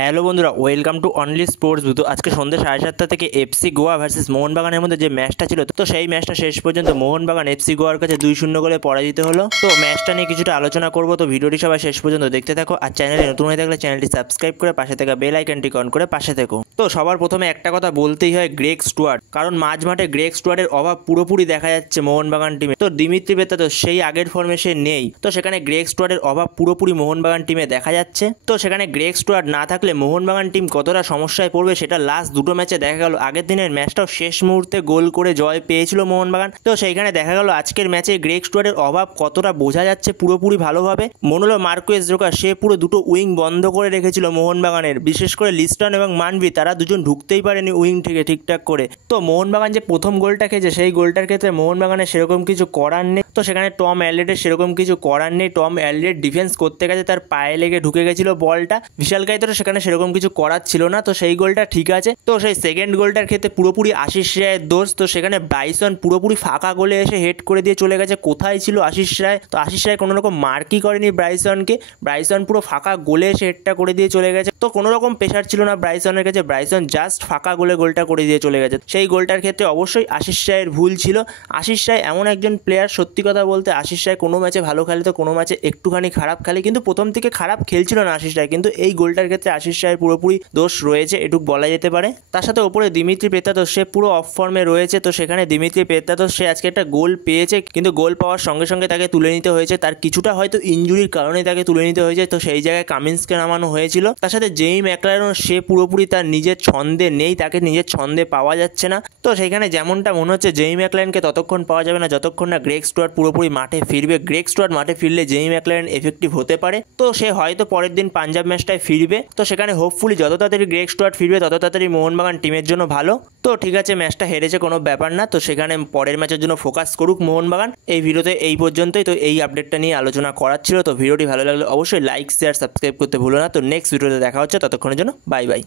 Hello বন্ধুরা, welcome to only sports booth. আজকে সন্ধ্যে 7:30 থেকে এফসি গোয়া ভার্সেস মোহনবাগানের মধ্যে যে ম্যাচটা ছিল, তো সেই ম্যাচটা শেষ পর্যন্ত মোহনবাগান এফসি গোয়ার কাছে 2-0 গোলে পরাজিত হলো। তো ম্যাচটা নিয়ে কিছুটা আলোচনা করবো, তো ভিডিওটি সবাই শেষ পর্যন্ত দেখতে থাকো। আর চ্যানেলে নতুন হয়ে থাকলে চ্যানেলটি সাবস্ক্রাইব করে পাশে থাকা বেল আইকনটি অন করে পাশে থেকো। তো সবার প্রথমে একটা কথা বলতেই হয়, গ্রেগ স্টুয়ার্ট। কারণ মাঝ মাঠে গ্রেগ স্টুয়ার্টের অভাব পুরোপুরি দেখা যাচ্ছে মোহনবাগান টিমে। তো দিমিত্রি পেত্রা তো সেই আগের ফর্মে সে নেই, তো সেখানে গ্রেগ স্টুয়ার্টের অভাব পুরোপুরি মোহনবাগান টিমে দেখা যাচ্ছে। তো সেখানে গ্রেগ স্টুয়ার্ট না থাকলে মোহনবাগান টিম কতটা সমস্যায় পড়বে সেটা লাস্ট দুটো ম্যাচে দেখা গেল। আগের দিনের ম্যাচটাও শেষ মুহূর্তে গোল করে জয় পেয়েছিল মোহনবাগান, তো সেইখানে দেখা গেল আজকের ম্যাচে গ্রেগ স্টুয়ার্টের অভাব কতটা বোঝা যাচ্ছে পুরোপুরি ভালোভাবে। মনোলো মার্কুয়েস জোকা সে পুরো দুটো উইং বন্ধ করে রেখেছিল মোহনবাগানের, বিশেষ করে লিস্টন এবং মানভি, তারা দুজন ঢুকতেই পারেনি উইং থেকে ঠিকঠাক করে। তো মোহনবাগান যে প্রথম গোলটা খেয়েছে সেই গোলটার ক্ষেত্রে মোহনবাগানের সেরকম কিছু করার নেই। তো সেখানে টম অ্যালড্রেডের সেরকম কিছু করার নেই। টম অ্যালড্রেড ডিফেন্স করতে গেছে, তার পায়ে লেগে ঢুকে গেছিল বলটা। বিশাল কাইতোর সেখানে সেরকম কিছু করার ছিল না, তো সেই গোলটা ঠিক আছে। তো সেই সেকেন্ড গোলটার ক্ষেত্রে পুরোপুরি আশিস রায়ের দোষ। তো সেখানে ব্রাইসন পুরোপুরি ফাঁকা গোলে এসে হেড করে দিয়ে চলে গেছে। কোথায় ছিল আশিস রায়? তো আশিস রায় কোনো রকম মার্কই করেনি ব্রাইসনকে। ব্রাইসন পুরো ফাঁকা গোলে এসে হেডটা করে দিয়ে চলে গেছে। তো কোনো রকম প্রেশার ছিল না ব্রাইসনের কাছে, ব্রাইসন জাস্ট ফাঁকা গোলে গোলটা করে দিয়ে চলে গেছে। সেই গোলটার ক্ষেত্রে অবশ্যই আশিস রায়ের ভুল ছিল। আশিস রায় এমন একজন প্লেয়ার, সত্যি কথা বলতে আশিস রায় কোনো ম্যাচে ভালো খেলে তো কোনো ম্যাচে একটুখানি খারাপ খেলে, কিন্তু প্রথম থেকে খারাপ খেলছিল না আশিস রায়। কিন্তু এই গোলটার ক্ষেত্রে আশিস রায়ের পুরোপুরি দোষ রয়েছে, এটুকু বলা যেতে পারে। তার সাথে ওপরে দিমিত্রি পেত্রাতোস সে পুরো অফ ফর্মে রয়েছে। তো সেখানে দিমিত্রি পেত্রাতোস সে আজকে একটা গোল পেয়েছে, কিন্তু গোল পাওয়ার সঙ্গে সঙ্গে তাকে তুলে নিতে হয়েছে। তার কিছুটা হয়তো ইনজুরির কারণে তাকে তুলে নিতে হয়েছে, তো সেই জায়গায় কামিন্সকে নামানো হয়েছিল। তার সাথে জেমি ম্যাকলারেনও সে পুরোপুরি তার নিজের ছন্দে নেই, তাকে নিজের ছন্দে পাওয়া যাচ্ছে না। তো সেখানে যেমনটা মনে হচ্ছে জেমি ম্যাকলারেনকে ততক্ষণ পাওয়া যাবে না যতক্ষণ না গ্রেগ স্টুয়ার্ট পুরোপুরি মাঠে ফিরবে। গ্রেগ স্টুয়ার্ট মাঠে ফিরলে জেমি ম্যাকলারেন এফেক্টিভ হতে পারে। তো সে হয়তো পরের দিন পাঞ্জাব ম্যাচটায় ফিরবে। তো সেখানে হোপফুলি যত তাড়াতাড়ি গ্রেগ স্টুয়ার্ট ফিরবে তত তাড়াতাড়ি মোহনবাগান টিমের জন্য ভালো। তো ঠিক আছে, ম্যাচটা হেরেছে কোনো ব্যাপার না, তো সেখানে পরের ম্যাচের জন্য ফোকাস করুক মোহনবাগান। এই ভিডিওতে এই পর্যন্তই। তো এই আপডেটটা নিয়ে আলোচনা করার ছিল। তো ভিডিওটি ভালো লাগলে অবশ্যই লাইক, শেয়ার, সাবস্ক্রাইব করতে ভুলো না। তো নেক্সট ভিডিওতে দেখা হচ্ছে, ততক্ষণের জন্য বাই বাই।